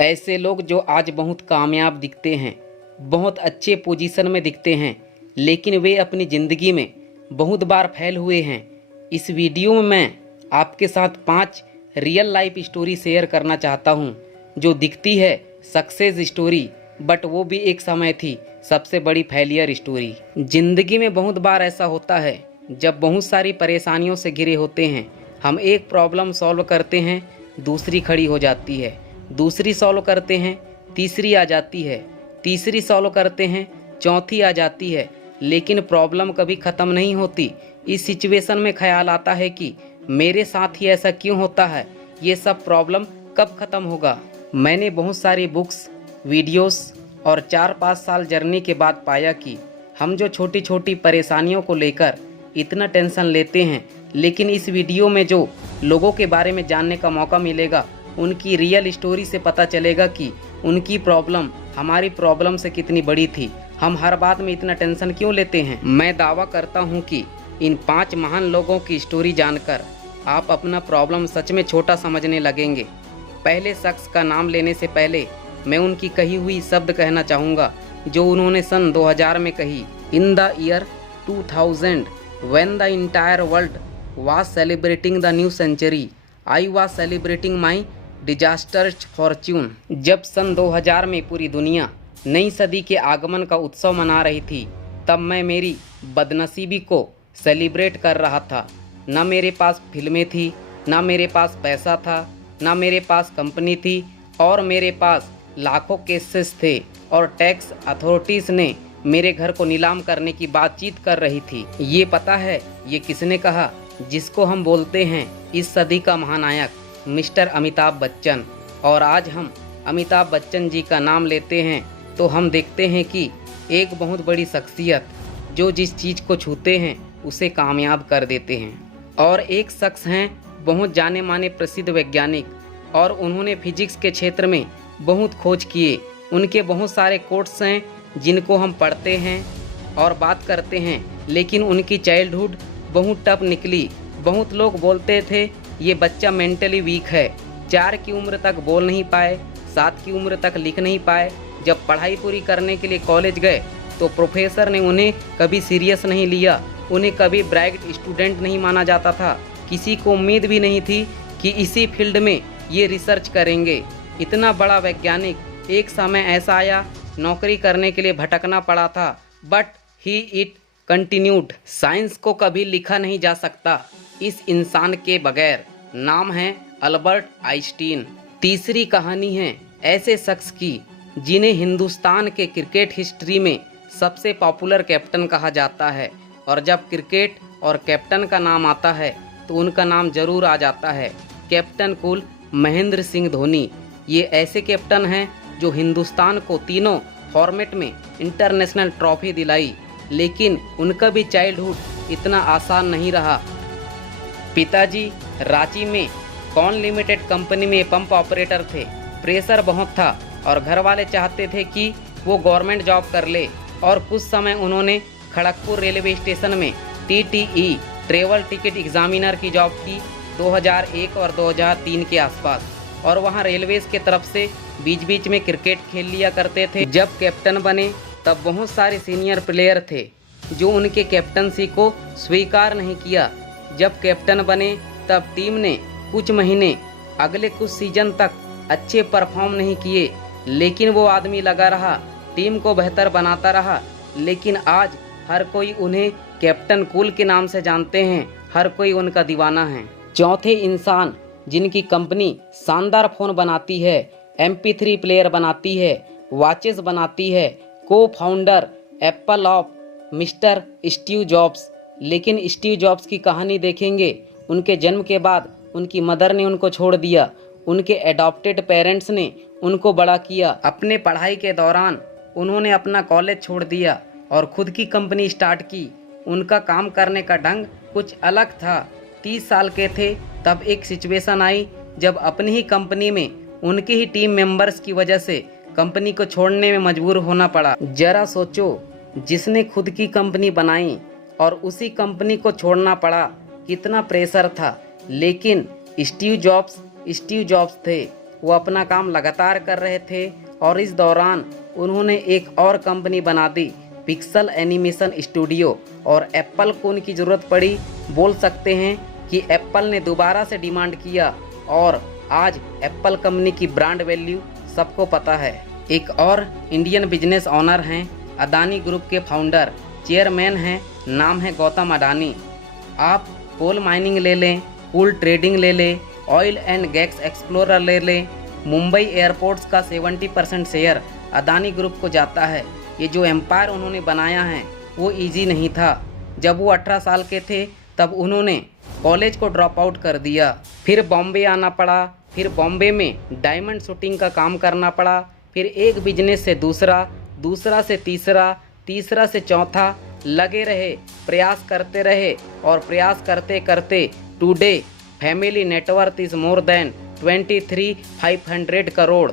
ऐसे लोग जो आज बहुत कामयाब दिखते हैं, बहुत अच्छे पोजीशन में दिखते हैं, लेकिन वे अपनी ज़िंदगी में बहुत बार फेल हुए हैं। इस वीडियो में मैं आपके साथ 5 रियल लाइफ स्टोरी शेयर करना चाहता हूं, जो दिखती है सक्सेस स्टोरी, बट वो भी एक समय थी सबसे बड़ी फेलियर स्टोरी। ज़िंदगी में बहुत बार ऐसा होता है, जब बहुत सारी परेशानियों से घिरे होते हैं, हम एक प्रॉब्लम सॉल्व करते हैं, दूसरी खड़ी हो जाती है, दूसरी सॉल्व करते हैं, तीसरी आ जाती है, तीसरी सॉल्व करते हैं, चौथी आ जाती है, लेकिन प्रॉब्लम कभी ख़त्म नहीं होती। इस सिचुएशन में ख्याल आता है कि मेरे साथ ही ऐसा क्यों होता है, ये सब प्रॉब्लम कब ख़त्म होगा। मैंने बहुत सारी बुक्स, वीडियोस और 4-5 साल जर्नी के बाद पाया कि हम जो छोटी छोटी परेशानियों को लेकर इतना टेंशन लेते हैं, लेकिन इस वीडियो में जो लोगों के बारे में जानने का मौका मिलेगा, उनकी रियल स्टोरी से पता चलेगा कि उनकी प्रॉब्लम हमारी प्रॉब्लम से कितनी बड़ी थी। हम हर बात में इतना टेंशन क्यों लेते हैं। मैं दावा करता हूं कि इन 5 महान लोगों की स्टोरी जानकर आप अपना प्रॉब्लम सच में छोटा समझने लगेंगे। पहले शख्स का नाम लेने से पहले मैं उनकी कही हुई शब्द कहना चाहूँगा, जो उन्होंने सन 2000 में कही। In the year 2000 when the entire world was celebrating the new century, I was celebrating my disastrous fortune। जब सन 2000 में पूरी दुनिया नई सदी के आगमन का उत्सव मना रही थी, तब मैं मेरी बदनसीबी को सेलिब्रेट कर रहा था। ना मेरे पास फिल्में थी, ना मेरे पास पैसा था, ना मेरे पास कंपनी थी, और मेरे पास लाखों केसेस थे, और टैक्स अथॉरिटीज़ ने मेरे घर को नीलाम करने की बातचीत कर रही थी। ये पता है ये किसने कहा? जिसको हम बोलते हैं इस सदी का महानायक मिस्टर अमिताभ बच्चन। और आज हम अमिताभ बच्चन जी का नाम लेते हैं तो हम देखते हैं कि एक बहुत बड़ी शख्सियत जो जिस चीज़ को छूते हैं उसे कामयाब कर देते हैं। और एक शख्स हैं बहुत जाने माने प्रसिद्ध वैज्ञानिक, और उन्होंने फिजिक्स के क्षेत्र में बहुत खोज किए। उनके बहुत सारे कोट्स हैं जिनको हम पढ़ते हैं और बात करते हैं, लेकिन उनकी चाइल्डहुड बहुत टफ निकली। बहुत लोग बोलते थे ये बच्चा मेंटली वीक है। 4 की उम्र तक बोल नहीं पाए, 7 की उम्र तक लिख नहीं पाए। जब पढ़ाई पूरी करने के लिए कॉलेज गए तो प्रोफेसर ने उन्हें कभी सीरियस नहीं लिया, उन्हें कभी ब्राइट स्टूडेंट नहीं माना जाता था। किसी को उम्मीद भी नहीं थी कि इसी फील्ड में ये रिसर्च करेंगे। इतना बड़ा वैज्ञानिक, एक समय ऐसा आया नौकरी करने के लिए भटकना पड़ा था, but he it continued. Science को कभी लिखा नहीं जा सकता इस इंसान के बगैर। नाम है अल्बर्ट आइंस्टीन। तीसरी कहानी है ऐसे शख्स की जिन्हें हिंदुस्तान के क्रिकेट हिस्ट्री में सबसे पॉपुलर कैप्टन कहा जाता है, और जब क्रिकेट और कैप्टन का नाम आता है तो उनका नाम जरूर आ जाता है, कैप्टन कूल महेंद्र सिंह धोनी। ये ऐसे कैप्टन हैं जो हिंदुस्तान को तीनों फॉर्मेट में इंटरनेशनल ट्रॉफी दिलाई, लेकिन उनका भी चाइल्डहुड इतना आसान नहीं रहा। पिताजी रांची में कॉन लिमिटेड कंपनी में पंप ऑपरेटर थे। प्रेशर बहुत था और घर वाले चाहते थे कि वो गवर्नमेंट जॉब कर ले, और कुछ समय उन्होंने खड़गपुर रेलवे स्टेशन में TTE ट्रेवल टिकट एग्जामिनर की जॉब की 2001 और 2003 के आसपास, और वहाँ रेलवेज के तरफ से बीच बीच में क्रिकेट खेल लिया करते थे। जब कैप्टन बने तब बहुत सारे सीनियर प्लेयर थे जो उनके कैप्टनसी को स्वीकार नहीं किया। जब कैप्टन बने तब टीम ने कुछ महीने, अगले कुछ सीजन तक अच्छे परफॉर्म नहीं किए, लेकिन वो आदमी लगा रहा, टीम को बेहतर बनाता रहा। लेकिन आज हर कोई उन्हें कैप्टन कूल के नाम से जानते हैं, हर कोई उनका दीवाना है। चौथे इंसान जिनकी कंपनी शानदार फ़ोन बनाती है, MP3 प्लेयर बनाती है, वॉचेस बनाती है, को founder Apple of mister Steve jobs. लेकिन स्टीव जॉब्स की कहानी देखेंगे, उनके जन्म के बाद उनकी मदर ने उनको छोड़ दिया, उनके एडॉप्टेड पेरेंट्स ने उनको बड़ा किया। अपने पढ़ाई के दौरान उन्होंने अपना कॉलेज छोड़ दिया और खुद की कंपनी स्टार्ट की। उनका काम करने का ढंग कुछ अलग था। 30 साल के थे तब एक सिचुएशन आई जब अपनी ही कंपनी में उनके ही टीम मेंबर्स की वजह से कंपनी को छोड़ने में मजबूर होना पड़ा। जरा सोचो, जिसने खुद की कंपनी बनाई और उसी कंपनी को छोड़ना पड़ा, कितना प्रेशर था। लेकिन स्टीव जॉब्स थे। वो अपना काम लगातार कर रहे थे और इस दौरान उन्होंने एक और कंपनी बना दी, पिक्सल एनिमेशन स्टूडियो, और एप्पल को उनकी ज़रूरत पड़ी। बोल सकते हैं कि एप्पल ने दोबारा से डिमांड किया और आज एप्पल कंपनी की ब्रांड वैल्यू सबको पता है। एक और इंडियन बिजनेस ऑनर हैं, अदानी ग्रुप के फाउंडर चेयरमैन हैं, नाम है गौतम अडानी। आप कोल माइनिंग ले लें, पूल ट्रेडिंग ले लें, ऑयल एंड गैस एक्सप्लोरर ले लें, मुंबई एयरपोर्ट्स का 70% शेयर अदानी ग्रुप को जाता है। ये जो एम्पायर उन्होंने बनाया है वो इजी नहीं था। जब वो 18 साल के थे तब उन्होंने कॉलेज को ड्रॉप आउट कर दिया, फिर बॉम्बे आना पड़ा, फिर बॉम्बे में डायमंड शूटिंग का काम करना पड़ा, फिर एक बिजनेस से दूसरा, दूसरा से तीसरा, तीसरा से चौथा, लगे रहे, प्रयास करते रहे और प्रयास करते करते today family net worth is more than 23,500 crore.